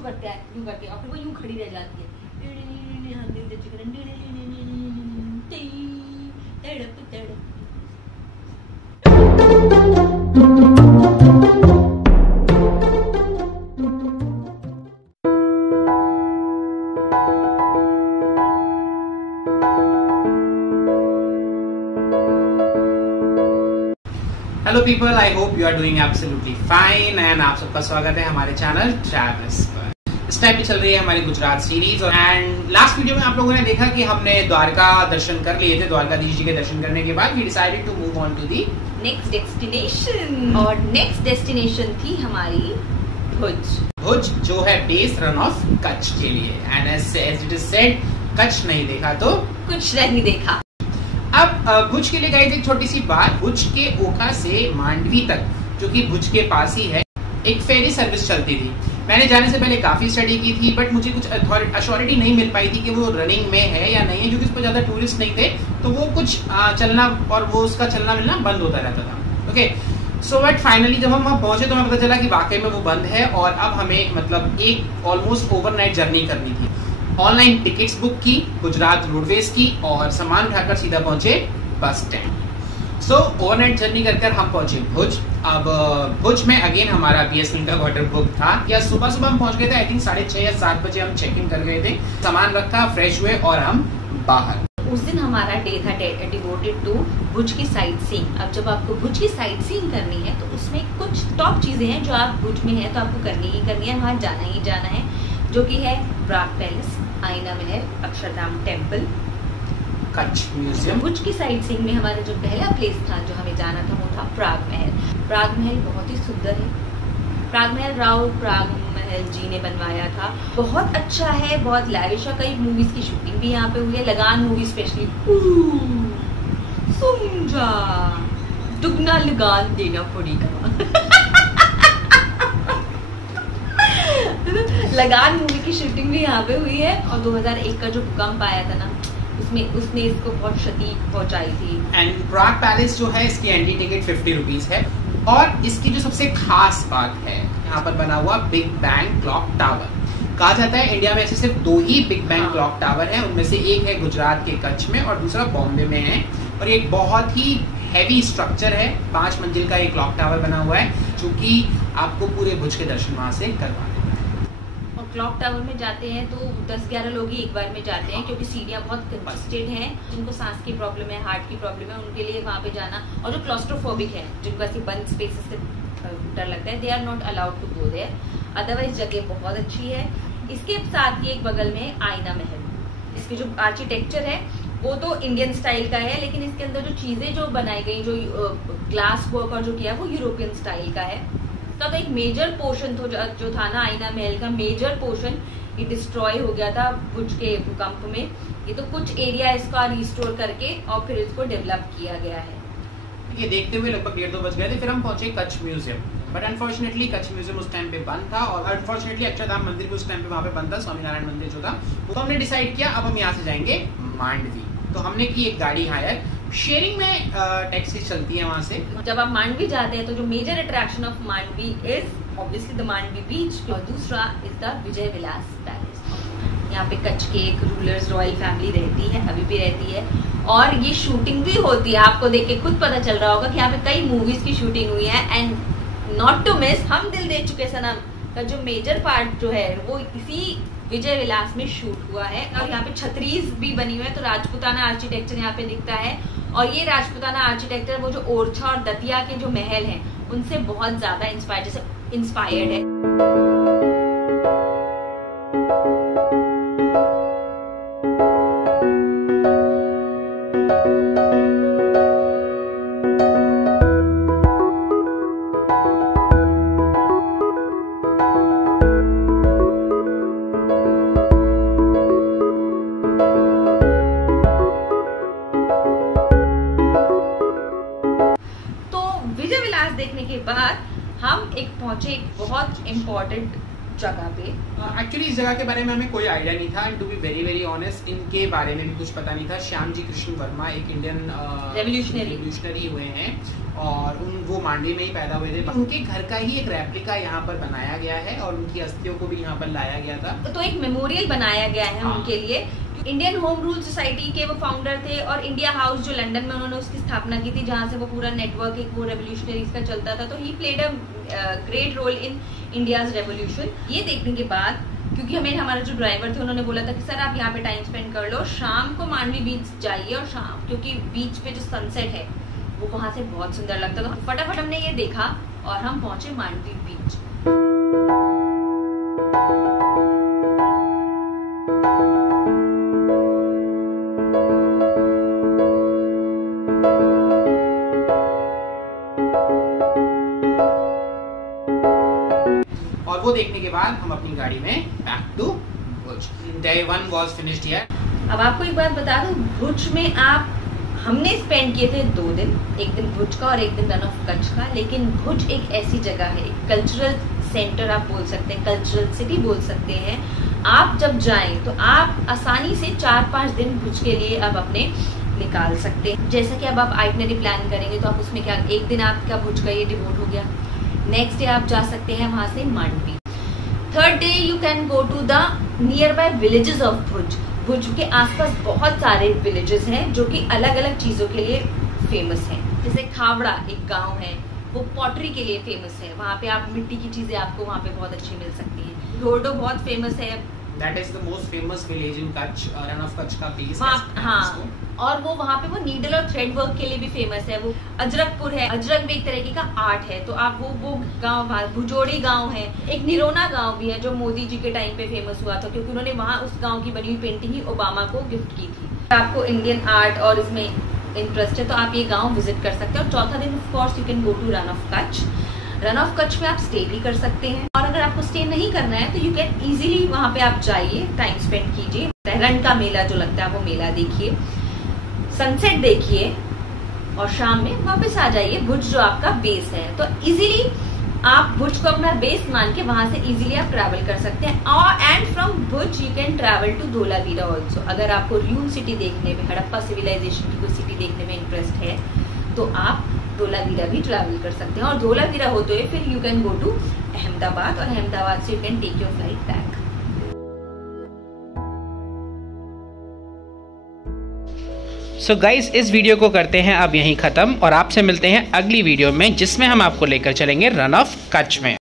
Show करते हैं यूं करके, और फिर वो यूं खड़ी रह जाती है। Hello people, I hope you are doing absolutely fine and आप सबका स्वागत है हमारे चैनल ट्रैवल्स पर। इस टाइम पे चल रही है हमारी Gujarat series and last video में आप लोगों ने देखा कि हमने द्वारका दर्शन कर लिए थे। द्वारकाधीश जी के दर्शन करने के बाद we decided to move on to the next destination, और नेक्स्ट डेस्टिनेशन थी हमारी भुज। भुज जो है बेस रन ऑफ कच्छ के लिए, and as it is said, Kutch नहीं देखा तो कुछ नहीं देखा। अब भुज के लिए गई थी। छोटी सी बात, भुज के ओखा से मांडवी तक, जो कि भुज के पास ही है, एक फेरी सर्विस चलती थी। मैंने जाने से पहले काफी स्टडी की थी, बट मुझे कुछ अश्योरिटी नहीं मिल पाई थी कि वो रनिंग में है या नहीं है, क्योंकि उस पर ज्यादा टूरिस्ट नहीं थे, तो वो कुछ चलना और वो उसका चलना मिलना बंद होता रहता था। ओके, सो बट फाइनली जब हम वहाँ पहुंचे तो हमें पता चला कि वाकई में वो बंद है, और अब हमें मतलब एक ऑलमोस्ट ओवरनाइट जर्नी करनी थी। ऑनलाइन टिकट्स बुक की गुजरात रोडवेज की, और सामान उठाकर सीधा पहुंचे बस स्टैंड। सो ओवरनाइट जर्नी कर हम पहुंचे भुज। अब भुज में अगेन हमारा BSNL का होटल बुक था। या सुबह हम पहुंच गए थे, आई थिंक 6:30 या 7 बजे हम चेक इन कर गए थे। सामान रखा, फ्रेश हुए और हम बाहर। उस दिन हमारा डे था डिवोटेड टू भुज की साइट सीइंग। अब जब आपको भुज की साइट सीइंग करनी है तो उसमें कुछ टॉप चीजें हैं जो आप भुज में है तो आपको करनी ही करनी है, वहाँ जाना ही जाना है, जो कि है प्राग पैलेस, आईना महल, अक्षरधाम टेम्पल, कच्छ म्यूजियम। भुज की साइट सीइंग में हमारा जो पहला प्लेस था जो हमें जाना था वो था प्राग महल। प्राग महल बहुत ही सुंदर है। प्राग महल राव प्राग महल जी ने बनवाया था। बहुत अच्छा है, बहुत लैविश है। कई मूवीज की शूटिंग भी यहाँ पे हुई है। लगान मूवी स्पेशली समझा, दुगना लगान देना पड़ेगा। लगान मूवी की शूटिंग भी यहाँ पे हुई है, और 2001 का जो भूकंप आया था ना, उसने इसको बहुत क्षति पहुंचाई थी। एंड प्राग पैलेस जो है, इसकी एंट्री टिकट 50 रुपीज है, और इसकी जो सबसे खास बात है, यहाँ पर बना हुआ बिग बैंग क्लॉक टावर। कहा जाता है इंडिया में ऐसे सिर्फ 2 ही बिग बैंग क्लॉक टावर है। उनमें से एक है गुजरात के कच्छ में और दूसरा बॉम्बे में है, और ये एक बहुत ही हैवी स्ट्रक्चर है। 5 मंजिल का एक क्लॉक टावर बना हुआ है, जो कि आपको पूरे भुज के दर्शन वहां से करवाने। क्लॉक टावर में जाते हैं तो 10-11 लोग ही एक बार में जाते हैं, क्योंकि सीढ़ियाँ बहुत कंजेस्टेड हैं। जिनको सांस की प्रॉब्लम है, हार्ट की प्रॉब्लम है, उनके लिए वहाँ पे जाना, और जो क्लॉस्ट्रोफोबिक है, जिनको ऐसी बंद स्पेसेस से डर लगता है, they are not allowed to go there. Otherwise जगह बहुत अच्छी है। इसके साथ ही एक बगल में आईना महल। इसकी जो आर्किटेक्चर है वो तो इंडियन स्टाइल का है, लेकिन इसके अंदर जो चीजें जो बनाई गई, जो ग्लास वर्क और जो किया, वो यूरोपियन स्टाइल का है। तो एक मेजर पोर्शन जो था ना आईना महल का, मेजर पोर्शन ये डिस्ट्रॉय हो गया था भुज के भूकंप में। ये तो कुछ एरिया इसका रिस्टोर करके और फिर इसको डेवलप किया गया है। ये देखते हुए लगभग 1:30 बज गए थे। फिर हम पहुंचे Kutch museum, but unfortunately Kutch museum उस टाइम पे बंद था, और अनफॉर्चुनेटली अक्षरधाम मंदिर भी उस टाइम पे वहाँ पे बंद था, स्वामीनारायण मंदिर जो था। तो हमने डिसाइड किया अब हम यहाँ से जाएंगे मांडवी। तो हमने की एक गाड़ी हायर, शेयरिंग में टैक्सी चलती है वहाँ से। जब आप मांडवी जाते हैं तो जो major attraction of Mandvi is obviously the Mandvi beach, और दूसरा is the Vijay Vilas palace. यहाँ पे कच्छ के एक रूलर्स रॉयल फैमिली रहती है, अभी भी रहती है, और ये शूटिंग भी होती है। आपको देख के खुद पता चल रहा होगा कि यहाँ पे कई मूवीज की शूटिंग हुई है। एंड नॉट टू मिस, हम दिल दे चुके सनम का जो मेजर पार्ट जो है वो इसी विजय विलास में शूट हुआ है। और यहाँ पे छतरीज भी बनी हुई है, तो राजपूताना आर्किटेक्चर यहाँ पे दिखता है। और ये राजपूताना आर्किटेक्चर वो जो ओरछा और दतिया के जो महल हैं उनसे बहुत ज्यादा इंस्पायर्ड है। देखने के बाद हम एक पहुंचे एक बहुत इम्पोर्टेंट जगह पे? एक्चुअली इस जगह के बारे में हमें कोई आइडिया नहीं था, and to be very very honest इनके बारे में भी कुछ पता नहीं था। श्याम जी कृष्ण वर्मा एक इंडियन रेवोल्यूशनरी हुए हैं और वो मांडवी में ही पैदा हुए थे। उनके घर का ही एक रेप्लिका यहाँ पर बनाया गया है और उनकी अस्थियों को भी यहाँ पर लाया गया था। तो एक मेमोरियल बनाया गया है उनके लिए। इंडियन होम रूल सोसाइटी के वो फाउंडर थे और इंडिया हाउस जो लंदन में उन्होंने उसकी स्थापना की थी, जहाँ से वो पूरा नेटवर्क एक वो रेवोल्यूशनरीज का चलता था। तो he played a great role in India's revolution. ये देखने के बाद, क्योंकि हमें हमारा जो ड्राइवर थे उन्होंने बोला था कि सर आप यहाँ पे टाइम स्पेंड कर लो, शाम को मांडवी बीच जाइए, और शाम क्योंकि बीच पे जो सनसेट है वो वहां से बहुत सुंदर लगता था। फटाफट हमने ये देखा और हम पहुंचे मांडवी बीच। और वो देखने के बाद हम अपनी गाड़ी में back to Bhuj. Day 1 was finished here. अब आपको एक बात बता दूं, भुज में हमने स्पेंड किए थे 2 दिन, एक दिन भुज का और एक दिन रन ऑफ कच्छ का। लेकिन भुज एक ऐसी जगह है, एक कल्चरल सेंटर आप बोल सकते हैं, कल्चरल सिटी बोल सकते हैं। आप जब जाएं तो आप आसानी से 4-5 दिन भुज के लिए आप अपने निकाल सकते हैं। जैसा कि अब आप आइटनरी प्लान करेंगे तो आप उसमें क्या, एक दिन आपका भुज का ये डिवोट हो गया, नेक्स्ट डे आप जा सकते हैं वहां से Mandvi. Third day you can go to the nearby villages of Bhuj. Bhuj के आसपास बहुत सारे विलेजेस हैं जो कि अलग अलग चीजों के लिए फेमस हैं। जैसे खावड़ा एक गांव है, वो पॉटरी के लिए फेमस है। वहाँ पे आप मिट्टी की चीजें आपको वहाँ पे बहुत अच्छी मिल सकती हैं। ढोडो बहुत फेमस है, That is the most famous village in Kutch, Run of Kutch का place। हाँ, और वो वहाँ पे वो नीडल और थ्रेड वर्क के लिए भी फेमस है। वो अजरकपुर है, अजरक भी एक तरीके का आर्ट है। तो आप वो गांव, भुजोड़ी गांव है। एक निरोना गांव भी है जो मोदी जी के टाइम पे फेमस हुआ था, क्योंकि उन्होंने वहाँ उस गांव की बनी हुई पेंटिंग ही ओबामा को गिफ्ट की थी। आपको इंडियन आर्ट और इसमें इंटरेस्ट है तो आप ये गाँव विजिट कर सकते हैं। और चौथा दिन of course you can go to Rann of Kutch. Rann of Kutch में आप स्टे भी कर सकते हैं, और अगर आपको स्टे नहीं करना है तो यू कैन इजीली वहां पे आप जाइए, टाइम स्पेंड कीजिए। रण का मेला जो लगता है वो मेला देखिए, सनसेट देखिए और शाम में वापस आ जाइए भुज जो आपका बेस है। तो इजीली आप भुज को अपना बेस मान के वहां से इजीली आप ट्रैवल कर सकते हैं। और and from Bhuj you can travel to Dholavira also. अगर आपको र्यून सिटी देखने में, हड़प्पा सिविलाइजेशन की कोई सिटी देखने में इंटरेस्ट है तो आप धोलावीरा भी ट्रैवल कर सकते हैं। और धोलावीरा होते हुए फिर you can go to Ahmedabad, और अहमदाबाद से you can take your flight back. So guys, इस वीडियो को करते हैं अब यहीं ख़त्म और आपसे मिलते हैं अगली वीडियो में, जिसमें हम आपको लेकर चलेंगे रन ऑफ कच्छ में।